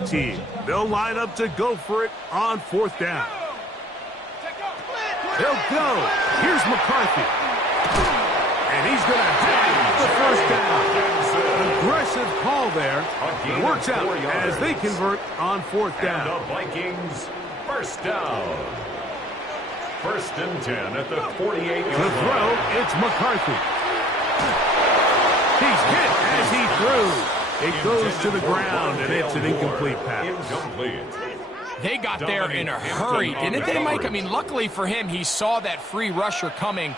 both teams. They'll line up to go for it on 4th down. They'll go. Here's McCarthy. And he's going to have the 1st down. Aggressive call there. It works out as they convert on 4th down. And the Vikings, 1st down. 1st and 10 at the 48-yard line. To throw, it's McCarthy. He's hit as he threw. It goes to the ground, and it's an incomplete pass. Incomplete. They got there in a hurry, didn't they, Mike? I mean, luckily for him, he saw that free rusher coming,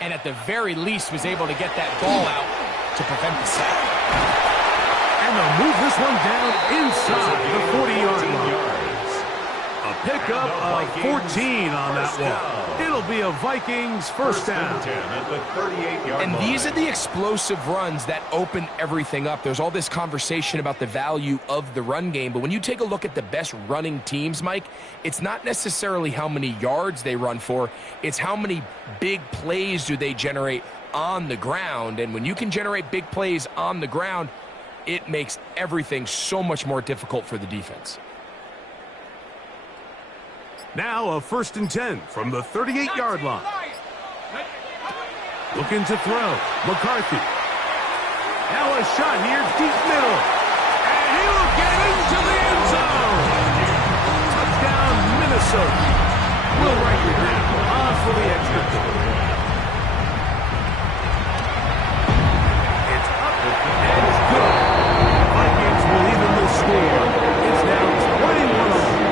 and at the very least was able to get that ball out to prevent the sack. And they'll move this one down inside the 40-yard line. A pickup of 14 on that one. It'll be a Vikings 1st down. And these are the explosive runs that open everything up. There's all this conversation about the value of the run game, but when you take a look at the best running teams, Mike, it's not necessarily how many yards they run for, it's how many big plays do they generate on the ground. And when you can generate big plays on the ground, it makes everything so much more difficult for the defense. Now a 1st and 10 from the 38-yard line. Looking to throw. McCarthy. Now a shot here, deep middle. And he will get into the end zone. Touchdown, Minnesota. We'll write it down. On for the extra point. It's up and it's good. Vikings will even the score. It's now 21-0.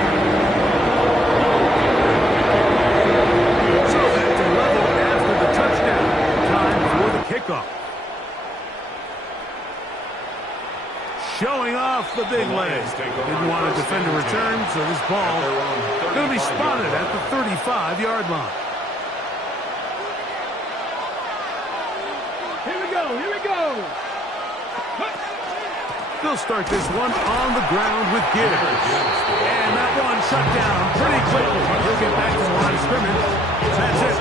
Kickoff. Showing off the big leg. Didn't want to defend a return, so this ball going to be spotted at the 35-yard line. Here we go, here we go. They'll start this one on the ground with Gibbs. And that one shut down pretty quickly. He'll get back to the line of scrimmage. That's it.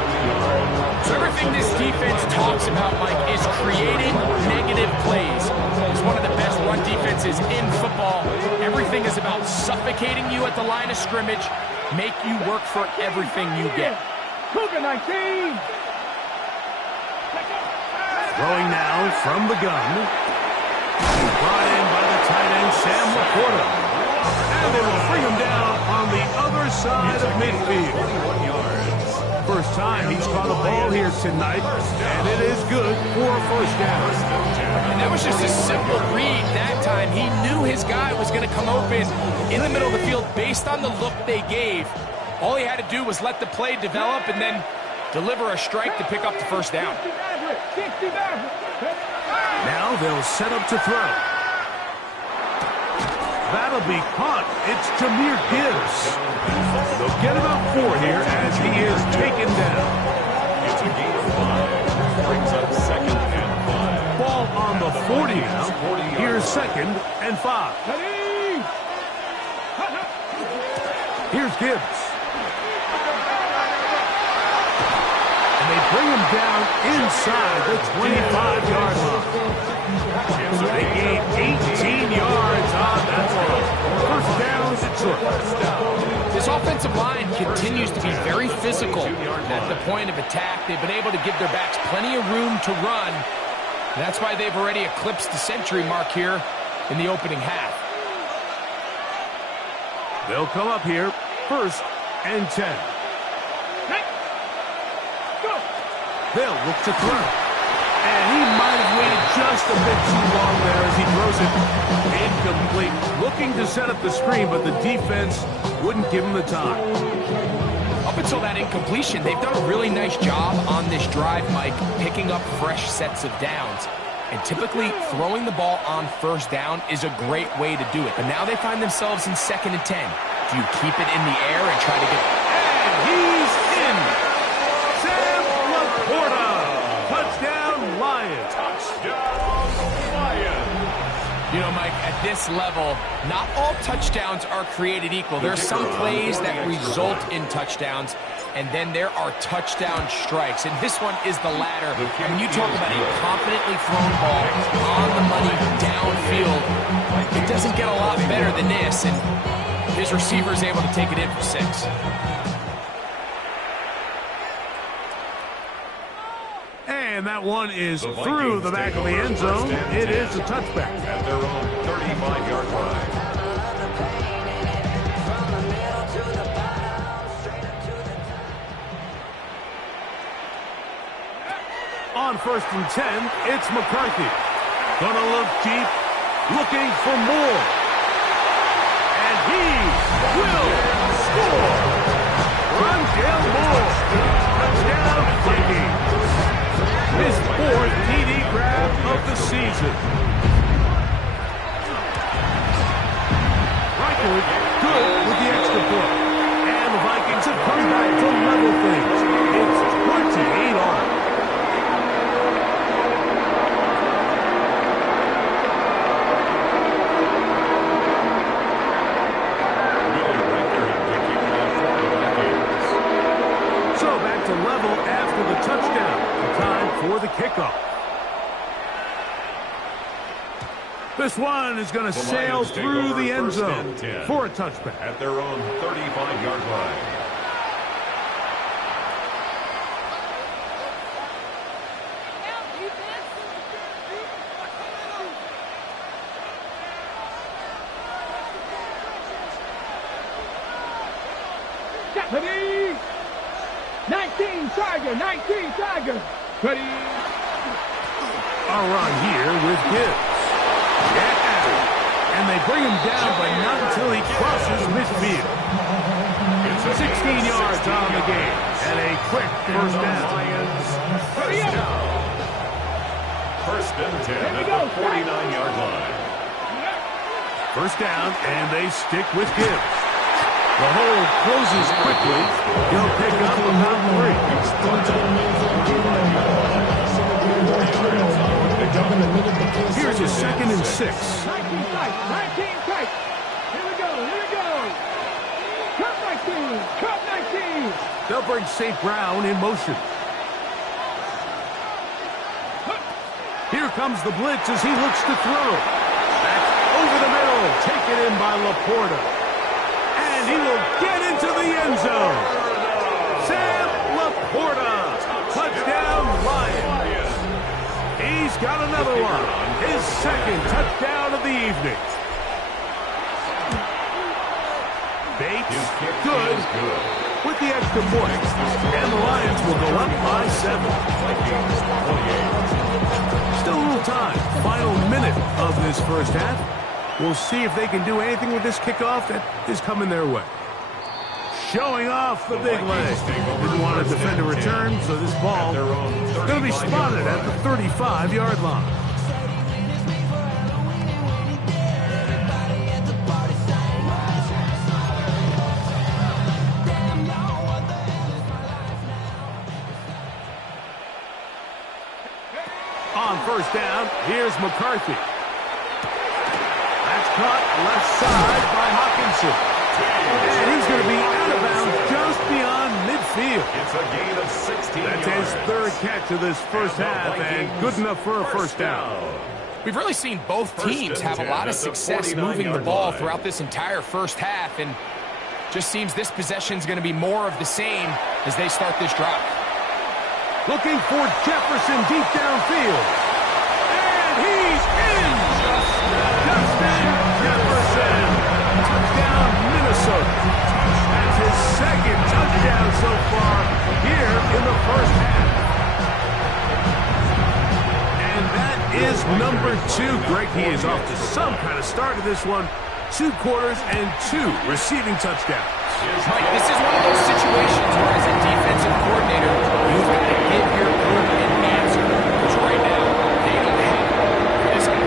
So everything this defense talks about, Mike, is creating negative plays. It's one of the best run defenses in football. Everything is about suffocating you at the line of scrimmage, make you work for everything you get. Cougar 19. Throwing now from the gun. Brought in by the tight end, Sam Laporta. And they will bring him down on the other side of midfield. First time he's caught a ball here tonight, and it is good for a 1st down. And that was just a simple read that time. He knew his guy was going to come open in the middle of the field based on the look they gave. All he had to do was let the play develop and then deliver a strike to pick up the 1st down. Now they'll set up to throw. That'll be caught. It's Jahmyr Gibbs. They'll get about 4 here as he is taken down. It's a gain of 5. Brings up 2nd and 5. Ball on the 40 now. Here's 2nd and 5. Here's Gibbs. And they bring him down inside the 25-yard line. They gain 18 yards on that one. 1st down, Detroit. This offensive line continues to be very physical. At the point of attack, they've been able to give their backs plenty of room to run. And that's why they've already eclipsed the century mark here in the opening half. They'll come up here, 1st and 10. They'll look to throw. And he might have waited just a bit too long there as he throws it incomplete. Looking to set up the screen, but the defense wouldn't give him the time. Up until that incompletion, they've done a really nice job on this drive, Mike, picking up fresh sets of downs. And typically, throwing the ball on 1st down is a great way to do it. But now they find themselves in 2nd and 10. Do you keep it in the air and try to get... And he's in! Sam Laporta! Touchdown, Lions! Touchdown, Lions! You know, Mike, at this level, not all touchdowns are created equal. There are some plays that result in touchdowns, and then there are touchdown strikes. And this one is the latter. And when you talk about a confidently thrown ball on the money downfield, it doesn't get a lot better than this. And his receiver is able to take it in for 6. And that one is through the back of the end zone. It is a touchback. At their own 35-yard line. On 1st and 10, it's McCarthy. Gonna look deep, looking for more. And he will score. Rondale Moore. Touchdown, Vikings. His 4th TD grab of the season. Reichard good with the extra point. And the Vikings have come back to level things. It's 28 all. To level after the touchdown. Time for the kickoff. This one is going to sail through the end zone for a touchback. At their own 35-yard line. Ready? 19 Tiger, 19 Tiger. Ready? A run here with Gibbs. Yeah. And they bring him down, but not until he crosses midfield. 16 yards on the game. And a quick first down. First and 10 at the 49-yard line. First down, and they stick with Gibbs. The hole closes quickly. He'll pick up about 3. Here's a 2nd and 6. 19 tight. Here we go. Cut 19. They'll bring St. Brown in motion. Here comes the blitz as he looks to throw. That's over the middle. Taken in by Laporta. And he will get into the end zone. Sam Laporta. Touchdown, Lions. He's got another one. His 2nd touchdown of the evening. Bates, good with the extra point. And the Lions will go up by 7. Still a little time. Final minute of this first half. We'll see if they can do anything with this kickoff that is coming their way. Showing off the big leg. Didn't want to defend a return, so this ball is going to be spotted at the 35-yard line. On first down, here's McCarthy. That's caught left side by Hawkinson. And he's going to be out of bounds just beyond midfield. It's a gain of 16 That's his 3rd catch of this first half, and good enough for a first down. We've really seen both teams have a lot of success moving the ball throughout this entire first half, and just seems this possession is going to be more of the same as they start this drive. Looking for Jefferson deep downfield. And he's in! Justin Jefferson. Touchdown, Minnesota. That's his 2nd touchdown so far here in the first half. And that is number 2. Greg, he is off to some kind of start of this one. 2 quarters and 2 receiving touchdowns. Mike, this is one of those situations where as a defensive coordinator, you've got to give your group an answer. Because right now, they don't have it for this guy.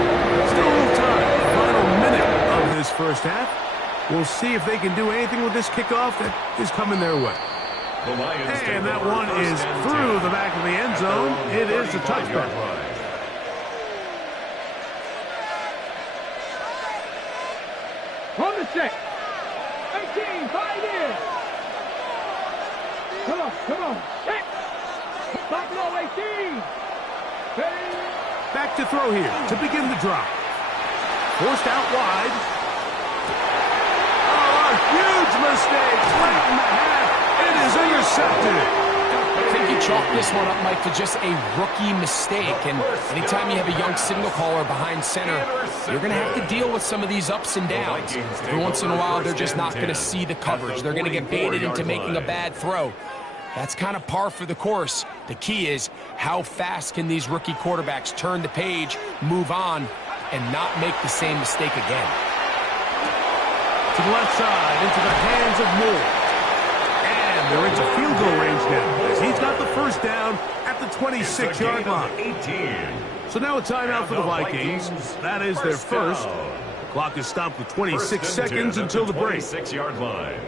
Still a little time. Final minute of this first half. We'll see if they can do anything with this kickoff that is coming their way. And that one is through the back of the end zone. It is a touchback. set. 18, 5 in. Come on, set. Buffalo 18. Ready. Back to throw here to begin the drive. Forced out wide. Oh, a huge mistake. Right in the half. It is intercepted. I think you chalk this one up, Mike, to just a rookie mistake. And anytime you have a young signal caller behind center, you're going to have to deal with some of these ups and downs. Every once in a while, they're just not going to see the coverage. They're going to get baited into making a bad throw. That's kind of par for the course. The key is how fast can these rookie quarterbacks turn the page, move on, and not make the same mistake again. To the left side, into the hands of Moore. And they're into field goal range now, as he's got the first down at the 26-yard line. 18. So now a timeout for the Vikings. That is their first. The clock is stopped with 26 seconds until the break. 26-yard line.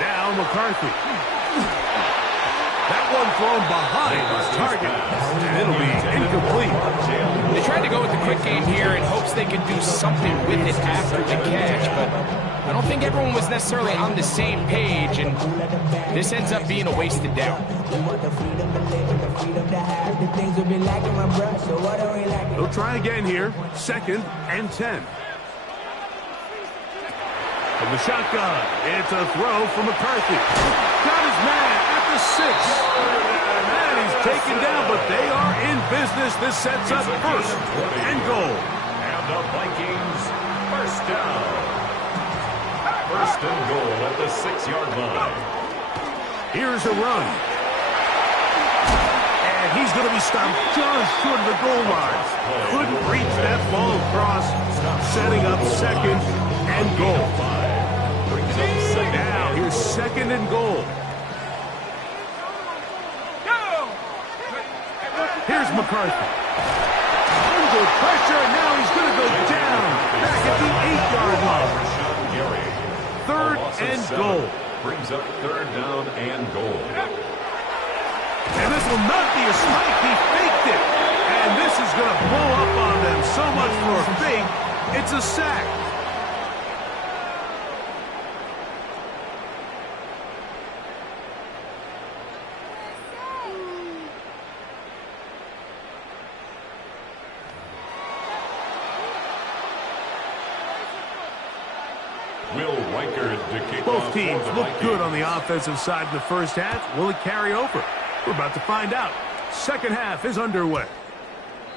Now McCarthy. That one thrown behind his target, and it'll be incomplete. They tried to go with the quick game here in hopes they could do something with it after the catch, but I don't think everyone was necessarily on the same page, and this ends up being a wasted down. They'll try again here. 2nd and 10. From the shotgun, it's a throw from McCarthy. Got his man at the 6. And he's taken down, but they are in business. This sets up 1st and goal. And the Vikings, first down. 1st and goal at the 6-yard line. Here's a run. And he's going to be stopped just short of the goal line. Couldn't reach that ball across, setting up 2nd and goal. Now here's 2nd and goal. Here's McCarthy. Under pressure, and now he's going to go down. Back at the 8-yard line. 3rd and goal. Brings up 3rd down and goal. And this will not be a spike. He faked it. And this is going to blow up on them. So much for a fake. It's a sack. Both teams look good on the offensive side in the first half. Will it carry over? We're about to find out. Second half is underway.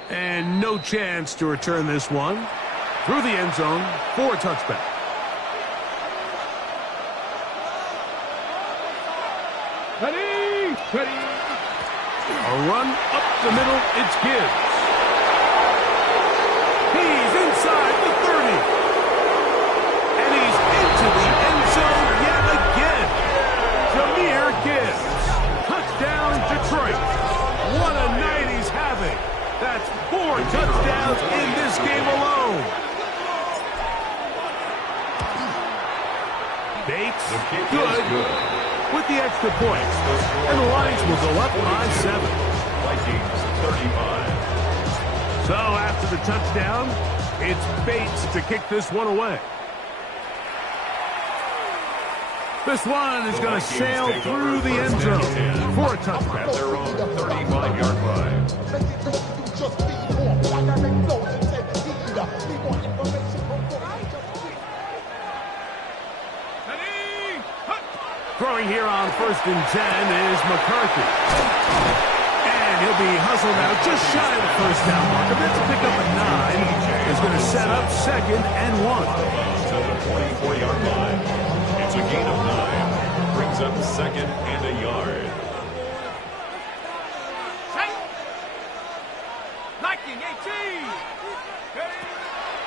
And no chance to return this one. Through the end zone for a touchback. Ready. A run up the middle. It's Gibbs. He's inside the 30. And he's into the end zone yet again. Jahmyr Gibbs. Touchdown, Detroit. What a night he's having. That's 4 touchdowns in this game alone. Bates, good with the extra points. And the Lions will go up by 7. Vikings 35. So after the touchdown, it's Bates to kick this one away. This one is going to sail through the end zone for a touchback. At their own 35-yard line. Throwing here on 1st and 10 is McCarthy. And he'll be hustled now just shy of the first down mark. A bit to pick up at 9 is going to set up 2nd and 1. To the 24-yard line. It's a gain of 9. Brings up 2nd and a yard.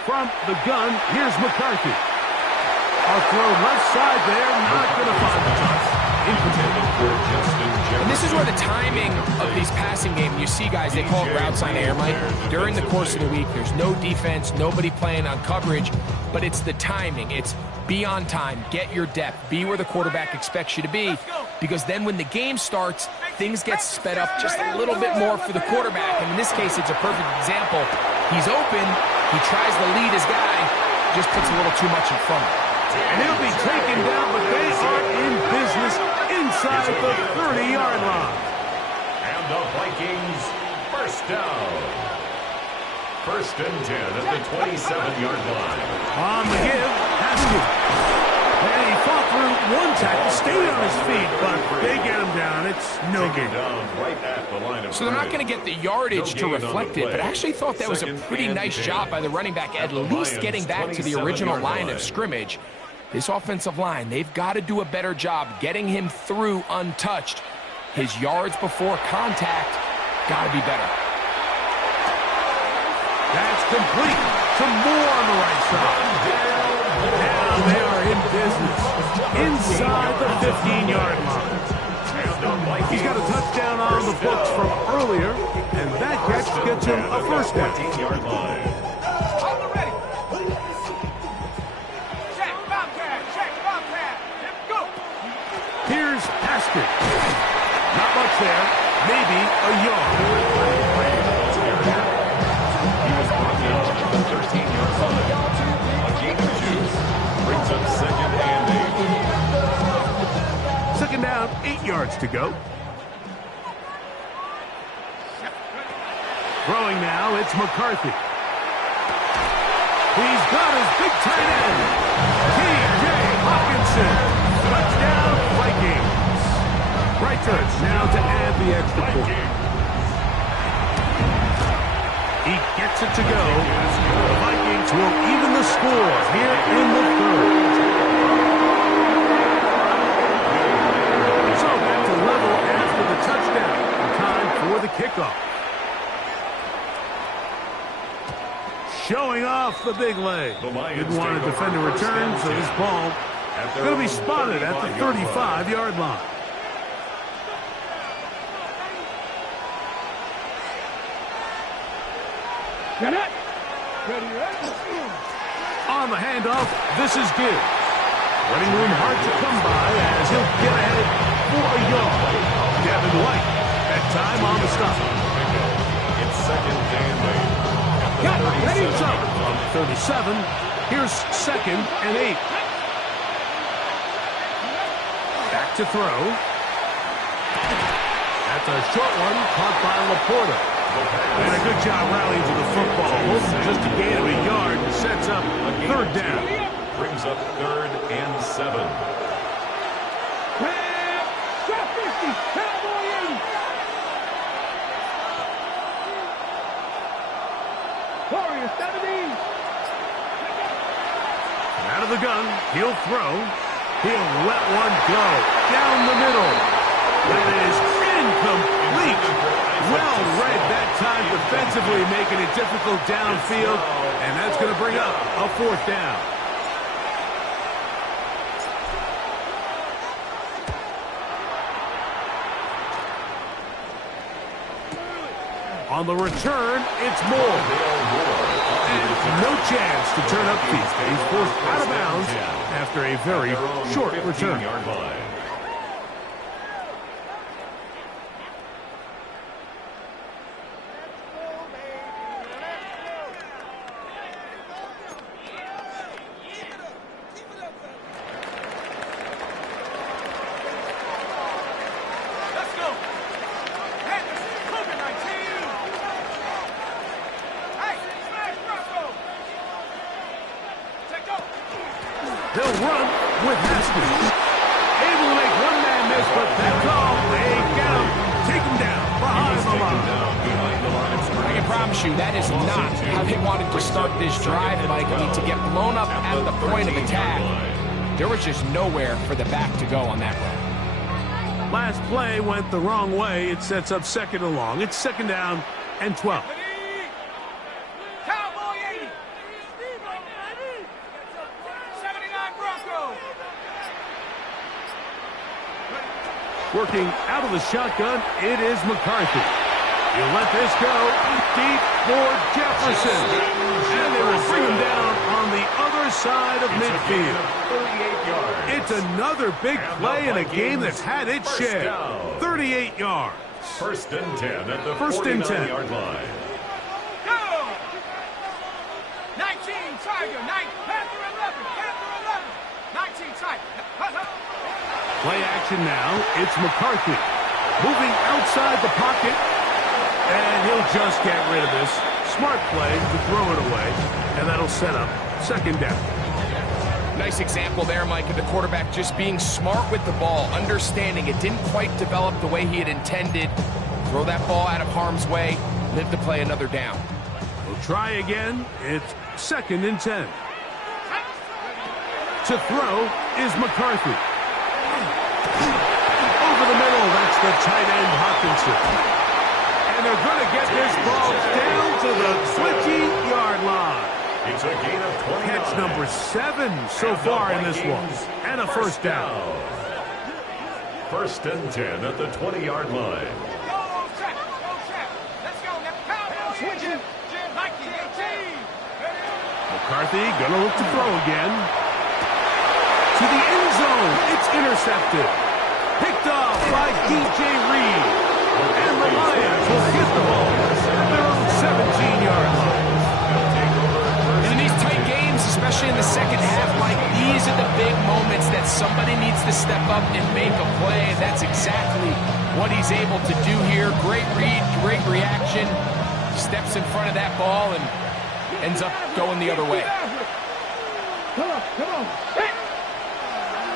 From the gun, here's McCarthy. A throw left side there, not going to find the touch. incomplete. And this is where the timing of these passing games, you see guys, they call it route sign air, Mike. During the course of the week, there's no defense, nobody playing on coverage, but it's the timing. It's be on time, get your depth, be where the quarterback expects you to be, because then when the game starts, things get sped up just a little bit more for the quarterback. And in this case, it's a perfect example. He's open, he tries to lead his guy, just puts a little too much in front of him. And he'll be taken down, but they are in business inside the 30-yard line. And the Vikings first down. First and 10 at the 27-yard line. On the give, Haskins. And he fought through one tackle, stayed on his feet, but they get him down. It's no gain. So they're not going to get the yardage to reflect it, but I actually thought that was a pretty nice job by the running back, at least getting back to the original line of scrimmage. This offensive line, they've got to do a better job getting him through untouched. His yards before contact got to be better. That's complete. Some more on the right side. Now they are in business inside the 15-yard line. He's got a touchdown on the books from earlier, and that catch gets him a first down. Here's Haskins. Not much there. Maybe a yard. He was brought down at the 13-yard line. A gain of 2 brings up second and 8. Second down, 8 yards to go. Throwing now, it's McCarthy. He's got his big tight end, T.J. Hawkinson. Touchdown, Vikings. Right touch now to add the extra point. He gets it to go. The Vikings will even the score here in the third. So back to level after the touchdown. Time for the kickoff. Showing off the big leg. Didn't want to defend a return, so this ball going to be spotted at the 35-yard line. On the handoff, this is good. Running room hard to come by as he'll get ahead for a yard. Devin White, that time on the stop. It's second and 8. Heading up on 37. Here's second and 8. Back to throw. That's a short one caught by Laporta. And a good job rallying to the football. Holton just a gain of a yard and sets up third down. Brings up third and 7. Out of the gun, he'll throw. He'll let one go down the middle. That is incomplete. Well read that time defensively, making it difficult downfield, and that's going to bring up a fourth down. On the return, it's Moore. And no chance to turn up feet. He's forced out of bounds after a very short return. They'll run with Haskins. Able to make one man miss, but that's all. They get him. Take him down behind the line. I can promise you that is not how they wanted to start this drive, Mike. I mean, to get blown up at the point of attack, there was just nowhere for the back to go on that run. Last play went the wrong way. It sets up second and long. It's second down and 12. Working out of the shotgun, it is McCarthy. He'll let this go deep for Jefferson. And they will bring him down on the other side of midfield. 38 yards. It's another big play in a game that's had its share. 38 yards. First and 10 at the First and 10. 49-yard line. Go! 19, Tiger, 9, Panther 11, Panther 11, 19, Tiger. Play action now. It's McCarthy. Moving outside the pocket. And he'll just get rid of this. Smart play to throw it away. And that'll set up second down. Nice example there, Mike, of the quarterback just being smart with the ball, understanding it didn't quite develop the way he had intended. Throw that ball out of harm's way, live to play another down. We'll try again. It's second and 10. To throw is McCarthy. Over the middle, that's the tight end Hawkinson. And they're going to get this ball down to the 20-yard line. It's a gain of 20. Catch number 7 so far in this one. And a first down. First and 10 at the 20-yard line. Go, check, let's go now. Switching, Nike 18. McCarthy going to look to throw again. To the end zone. It's intercepted. Picked off by DJ Reed. And the Lions will get the ball at their own 17-yard line. And in these tight games, especially in the second half, Mike, these are the big moments that somebody needs to step up and make a play. And that's exactly what he's able to do here. Great read, great reaction. Steps in front of that ball and ends up going the other way. Come on.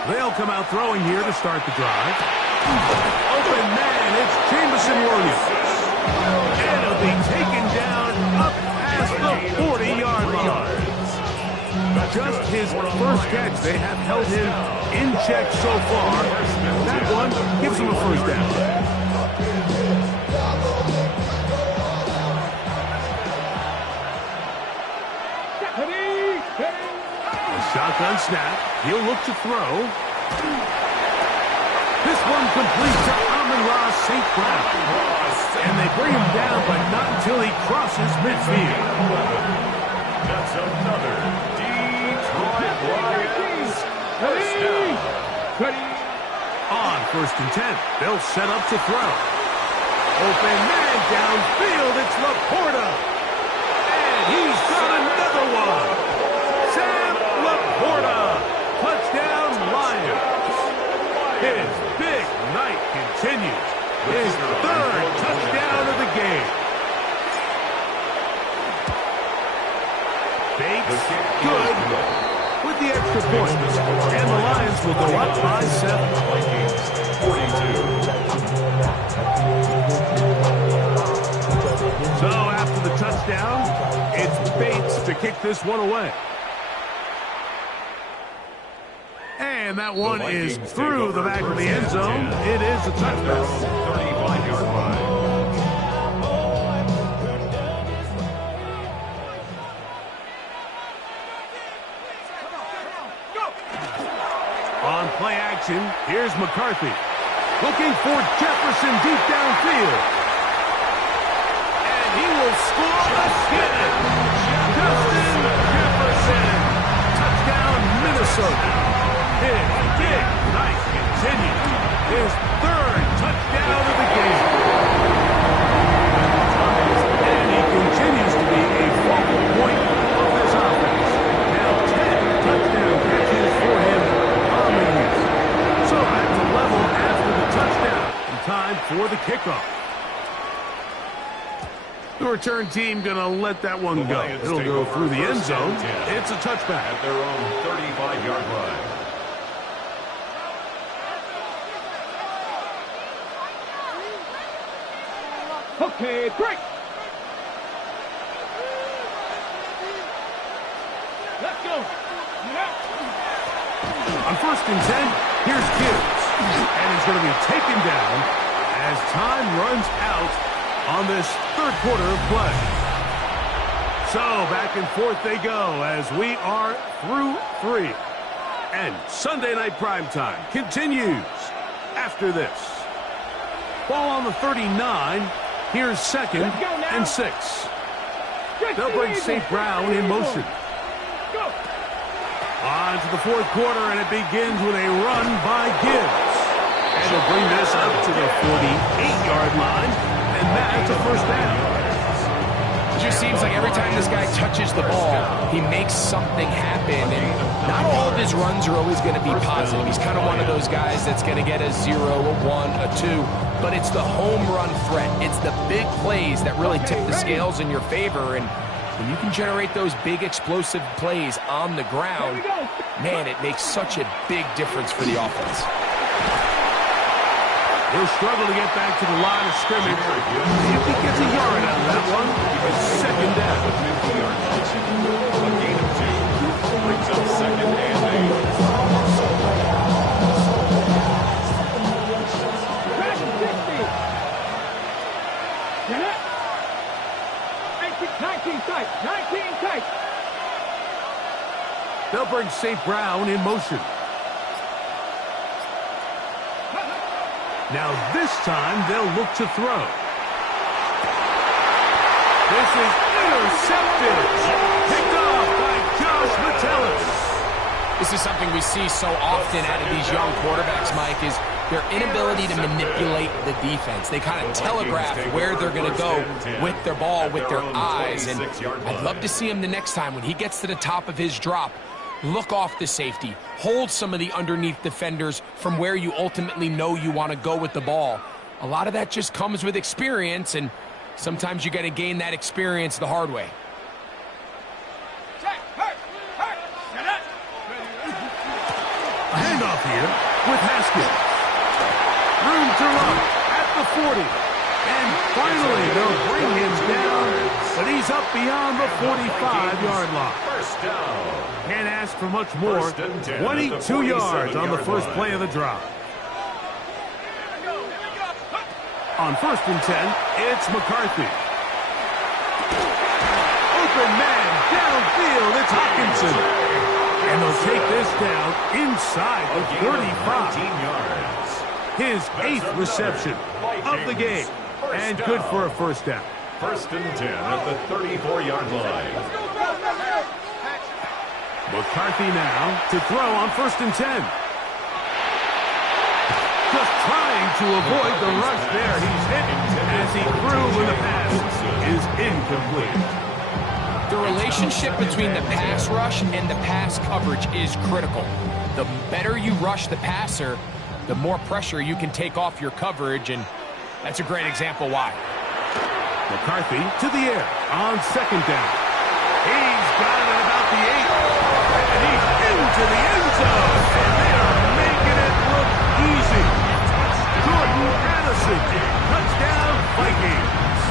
They'll come out throwing here to start the drive. Open man, it's Jameson Williams. And he'll be taken down up past the 40-yard line. Just his first catch. They have held him in check so far. That one gives him a first down. A shotgun snap. He'll look to throw. This one complete to Amon-Ra St. Brown. And they bring him down, but not until he crosses midfield. That's another Detroit Lions first down. On first and 10, they'll set up to throw. Open man downfield, it's Laporta. And he's got another one. Sam Laporta. Touchdown Lions. His big night continues. His third touchdown of the game. Bates, good, with the extra point. And the Lions will go up by 7. 42. So after the touchdown, it's Bates to kick this one away. And that one is through the back of the end zone. It is a touchdown. 35-yard line. On play action, here's McCarthy. Looking for Jefferson deep downfield. And he will score again. Justin Jefferson. Touchdown, Minnesota. His big night continues. His third touchdown of the game. And he continues to be a focal point of this offense. Now 10 touchdown catches for him on the year. So back to level after the touchdown. And time for the kickoff. The return team going to let that one go. It'll go through the end zone. It's a touchback. At their own 35-yard line. Okay, break. Let's go. On first and 10, here's Gibbs. And he's going to be taken down as time runs out on this third quarter of play. So back and forth they go as we are through 3. And Sunday Night Primetime continues after this. Ball on the 39. Here's second and 6. They'll bring St. Brown in motion. On to the fourth quarter, and it begins with a run by Gibbs. And they'll bring this up to the 48-yard line, and that's a first down. It just seems like every time this guy touches the ball, he makes something happen, and not all of his runs are always going to be positive. He's kind of one of those guys that's going to get a 0, a 1, a 2, but it's the home run threat. It's the big plays that really tip the scales in your favor, and when you can generate those big explosive plays on the ground, man, it makes such a big difference for the offense. He'll struggle to get back to the line of scrimmage. If he gets a yard out of that one, it's second down. A gain of 2 brings up second and 19 tight. They'll bring St. Brown in motion. Now this time they'll look to throw. This is intercepted. Picked off by Josh Metellus. This is something we see so often out of these young quarterbacks, Mike, is their inability to manipulate the defense. They kind of telegraph where they're going to go with their ball, with their eyes. And I'd love to see him the next time when he gets to the top of his drop. Look off the safety. Hold some of the underneath defenders from where you ultimately know you want to go with the ball. A lot of that just comes with experience, and sometimes you got to gain that experience the hard way. A handoff here with Haskins. Room to run at the 40. And finally, they'll bring him down, but he's up beyond the 45-yard line. First down. Can't ask for much more. 22 yards on the first play of the drive. On 1st and 10, it's McCarthy. Open man downfield. It's Hockenson. And they'll take this down inside the 35. yards. His 8th reception of the game. And good for a first down. 1st and 10 at the 34-yard line. McCarthy now to throw on 1st and 10. Just trying to avoid the rush there. He's hit as he threw when the pass is incomplete. The relationship between the pass rush and the pass coverage is critical. The better you rush the passer, the more pressure you can take off your coverage, and that's a great example why. McCarthy to the air on 2nd down. He's got it at about the 8. And he's into the end zone. And they are making it look easy. Jordan Addison, touchdown Vikings.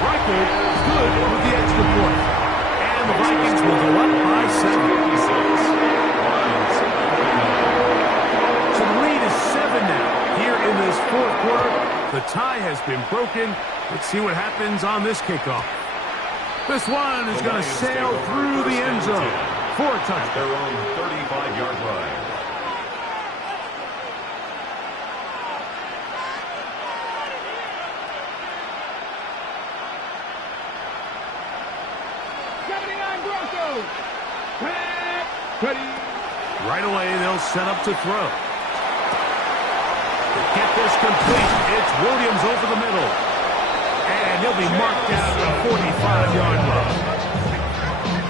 Reichel good with the extra point. And the Vikings will go up by 7. So the lead is 7 now. Here in this 4th quarter, the tie has been broken. Let's see what happens on this kickoff. This one is going to sail through the end zone for a touchdown. Their own 35-yard line. Right away, they'll set up to throw. To get this complete, it's Williams over the middle. And he'll be marked down at the 45-yard line.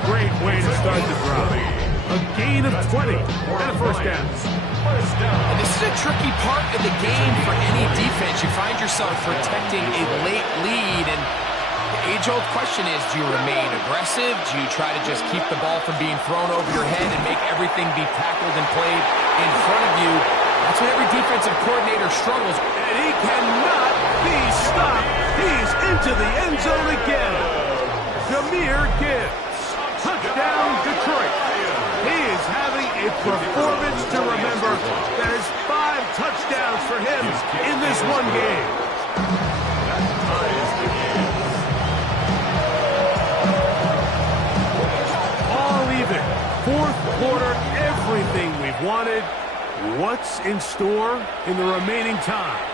Great way to start the drive. A gain of 20 and a first down. And this is a tricky part of the game for any defense. You find yourself protecting a late lead, and the age-old question is, do you remain aggressive? Do you try to just keep the ball from being thrown over your head and make everything be tackled and played in front of you? That's what every defensive coordinator struggles. And he cannot be stopped. He's into the end zone again. Jahmyr Gibbs. Touchdown, Detroit. He is having a performance to remember. That is 5 touchdowns for him in this one game. All even. 4th quarter, everything we've wanted. What's in store in the remaining time?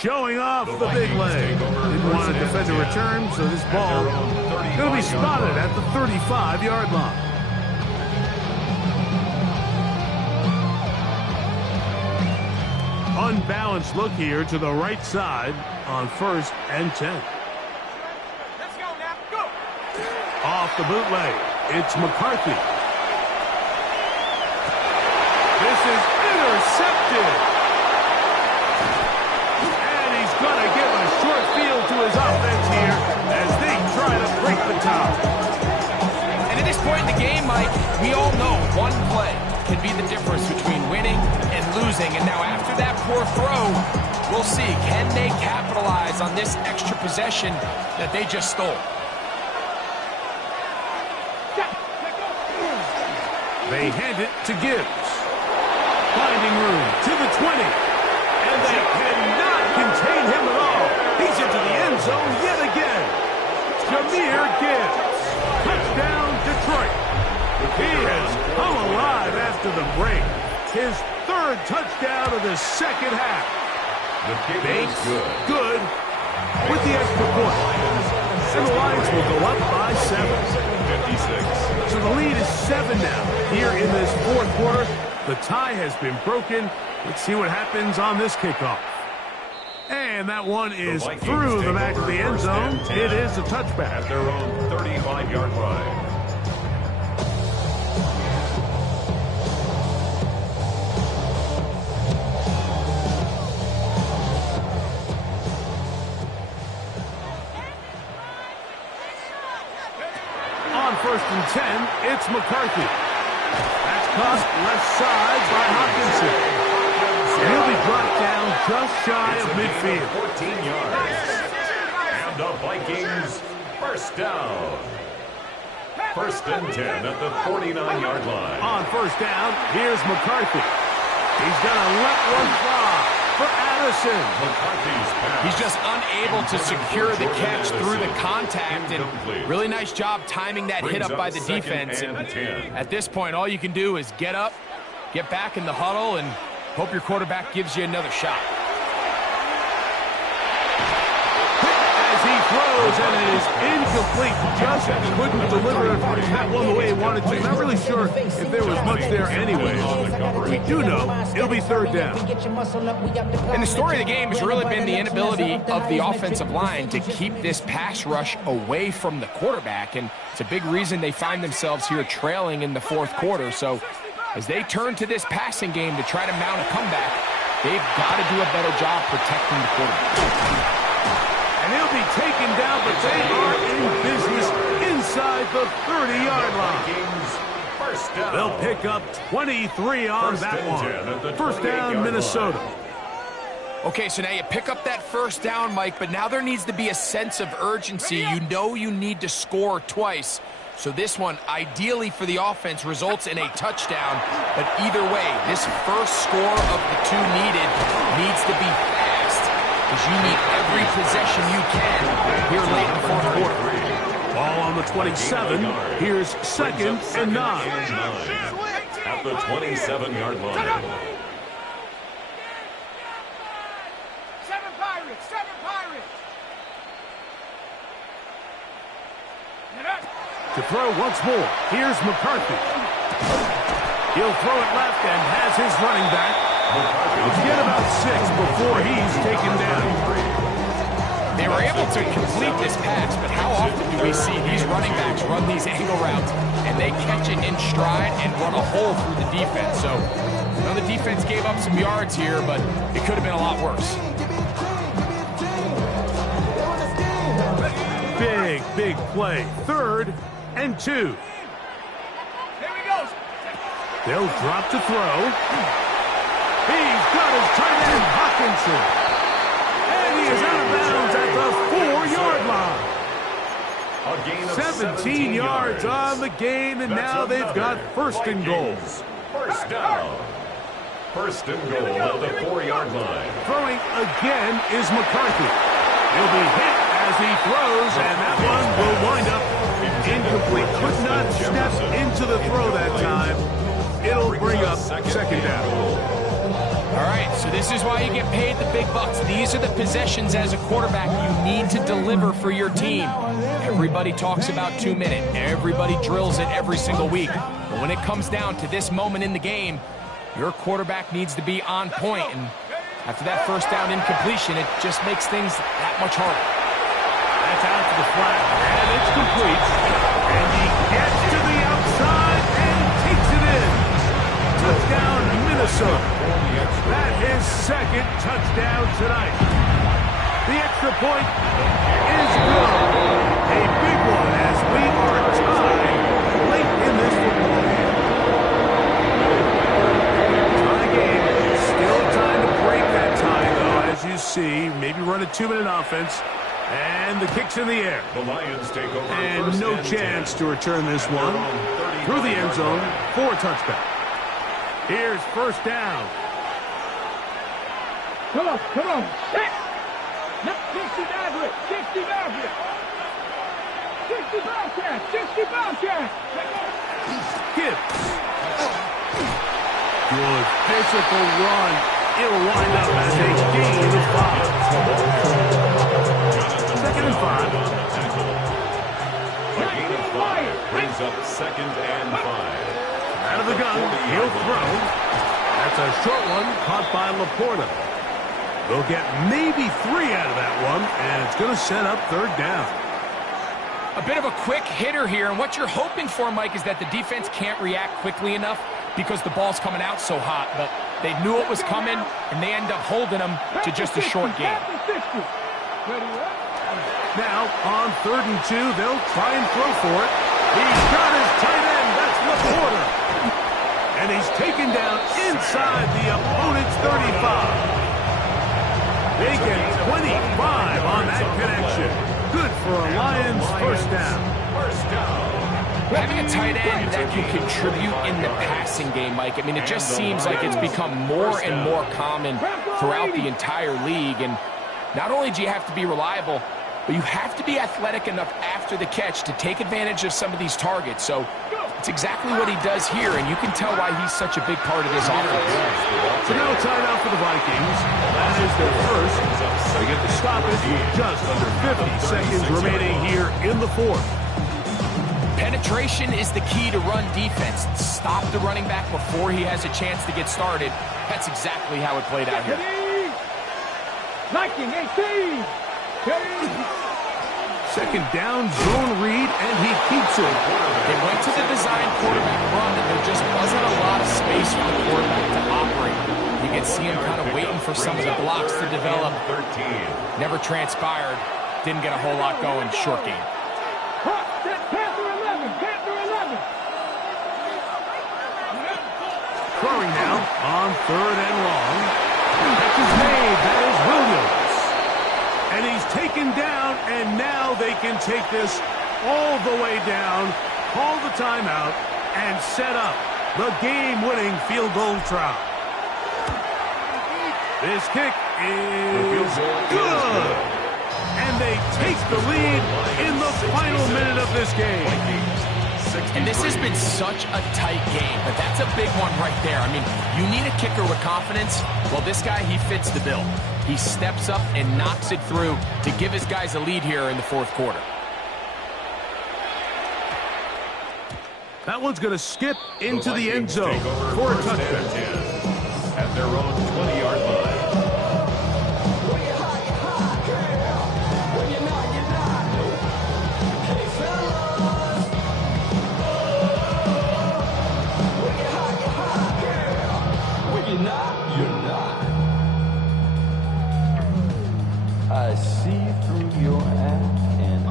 showing off the big leg. Didn't want to defend a return, so this ball going to be spotted at the 35-yard line. Unbalanced look here to the right side on 1st and 10. Let's go now. Go. Off the bootleg, it's McCarthy. This is intercepted. And he's going to give a short field to his offense here as they try to break the tie. And at this point in the game, Mike, we all know one play can be the difference between winning and losing. And now after that poor throw, we'll see, can they capitalize on this extra possession that they just stole? They hand it to Gibbs. Finding room to the 20. And they cannot contain him at all. He's into the end zone yet again. Jahmyr Gibbs. Touchdown, Detroit. He has come alive after the break. His 3rd touchdown of the second half. The kick is Good with the extra point. And the Lions will go up by 7. 56. So the lead is 7 now here in this 4th quarter. The tie has been broken. Let's see what happens on this kickoff. And that one is through the back of the end zone. It is a touchback. At their own 35-yard line. On 1st and 10, it's McCarthy. That's caught left side by Hopkinson. And he'll be brought down just shy of midfield. 14 yards. And the Vikings, 1st down. 1st and 10 at the 49-yard line. On 1st down, here's McCarthy. He's going to let one fly for Addison. McCarthy's pass. He's just unable to secure the catch through the contact, and really nice job timing that hit up by the defense. And at this point, all you can do is get up, get back in the huddle, and hope your quarterback gives you another shot. As he throws, and it is incomplete. Just couldn't deliver that one the way he wanted to. Not really sure if there was much there anyway. We do know it'll be 3rd down. And the story of the game has really been the inability of the offensive line to keep this pass rush away from the quarterback, and it's a big reason they find themselves here trailing in the 4th quarter. So as they turn to this passing game to try to mount a comeback, they've got to do a better job protecting the quarterback. And he'll be taken down, but they are in business inside the 30-yard line. First down. They'll pick up 23 on that one. 1st down, Minnesota. Okay, so now you pick up that 1st down, Mike, but now there needs to be a sense of urgency. You know you need to score twice. So this one, ideally for the offense, results in a touchdown. But either way, this first score of the 2 needed needs to be fast, because you need every possession you can here late in the 4th quarter. Ball on the 27. Here's 2nd and 9. At the 27-yard line. 7 Pirates, 7 Pirates. To throw once more, here's McCarthy. He'll throw it left and has his running back. He'll get about 6 before he's taken down. They were able to complete this pass, but how often do we see these running backs run these angle routes and they catch it in stride and run a hole through the defense? So, you know, the defense gave up some yards here, but it could have been a lot worse. Big play. 3rd and 2. Here we go. They'll drop to throw. He's got his tight end, Hopkinson. And he is out of bounds at the 4-yard line. 17 yards on the gain, and now they've got 1st and goal. 1st down. 1st and goal at the 4-yard line. Throwing again is McCarthy. He'll be hit as he throws, and that one will wind up incomplete. Could not step into the throw that time. It'll bring up 2nd down. All right, so this is why you get paid the big bucks. These are the possessions as a quarterback you need to deliver for your team. Everybody talks about 2-minute. Everybody drills it every single week. But when it comes down to this moment in the game, your quarterback needs to be on point. And after that first down incompletion, it just makes things that much harder. That's out to the flat, and it's complete. And he gets to the outside and takes it in. Touchdown, Minnesota. That is second touchdown tonight. The extra point is good. A big one as we are tied late in this football game. Tie game. Still time to break that tie, though, as you see. Maybe run a 2-minute offense. And the kick's in the air. The Lions take over. And no chance to return this one. Through the end zone for a touchback. Here's first down. Come on. Hit. Look, 60 Maverick. 60 Maverick. 60 Bobcat. 60 Bobcat. Gibbs. Good physical run. It'll wind up as a gain of 5. Second and 5. A gain of 5 brings up second and 5. Out of the gun, he'll throw. That's a short one caught by Laporta. They'll get maybe 3 out of that one, and it's going to set up third down. A bit of a quick hitter here, and what you're hoping for, Mike, is that the defense can't react quickly enough because the ball's coming out so hot. But they knew it was coming, and they end up holding them to just a short game. Now, on 3rd and 2, they'll try and throw for it. He's got his tight end. That's Laporta. And he's taken down inside the opponent's 35. They get 25 on that connection. Good for a Lions first down. Having a tight end that can contribute in the passing game, Mike, I mean, it just seems like it's become more and more common throughout the entire league. And not only do you have to be reliable, but you have to be athletic enough after the catch to take advantage of some of these targets. So it's exactly what he does here, and you can tell why he's such a big part of this offense. So now timeout for the Vikings. That is their first. They get the stoppage with just under 50 seconds remaining here in the fourth. Penetration is the key to run defense. Stop the running back before he has a chance to get started. That's exactly how it played out here. Viking 18. Second down, zone read, and he keeps it. They went to the design quarterback run, and there just wasn't a lot of space for the quarterback to operate. You can see him kind of waiting for some of the blocks to develop. 13. Never transpired. Didn't get a whole lot going. Short game. Panther 11. Panther 11. Throwing now on 3rd and long. Catch is made. That is Williams. And he's taken down, and now they can take this all the way down, call the timeout, and set up the game-winning field goal try. This kick is good. And they take the lead in the final minute of this game. And this has been such a tight game, but that's a big one right there. I mean, you need a kicker with confidence. Well, this guy, he fits the bill. He steps up and knocks it through to give his guys a lead here in the fourth quarter. That one's going to skip into the end zone for a touchdown. At their own 20-yard line. I see through your act and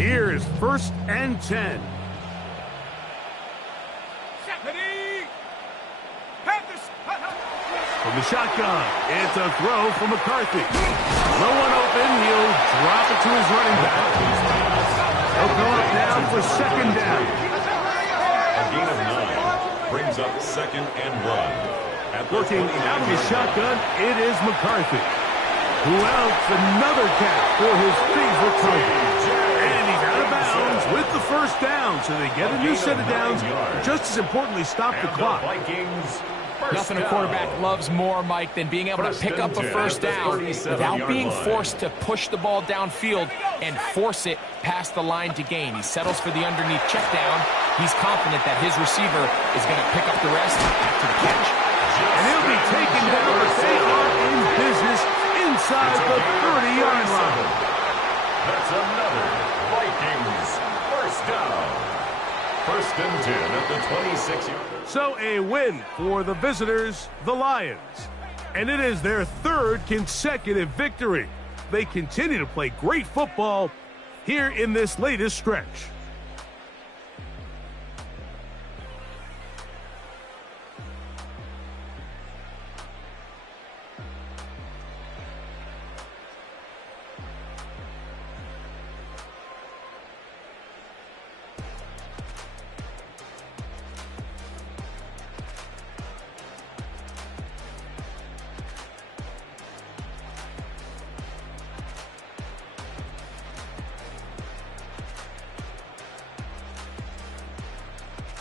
Here is 1st and 10. From the shotgun, it's a throw from McCarthy. No one open, he'll drop it to his running back. He'll go up now for second down. A gain of 9 brings up second and 1. At Looking out of the shotgun, it is McCarthy. Who else? Another catch for his favorite target. And he's out of bounds with the first down. So they get a new set of downs. Just as importantly, stop the clock. Vikings Nothing a quarterback loves more, Mike, than being able to pick up a first down without being forced to push the ball downfield and force it past the line to gain. He settles for the underneath check down. He's confident that his receiver is going to pick up the rest after the catch. And he'll be taken down, but they are in business inside the 30-yard line. That's another Vikings first down. First and 10 at the 26-yard. So a win for the visitors, the Lions. And it is their third consecutive victory. They continue to play great football here in this latest stretch.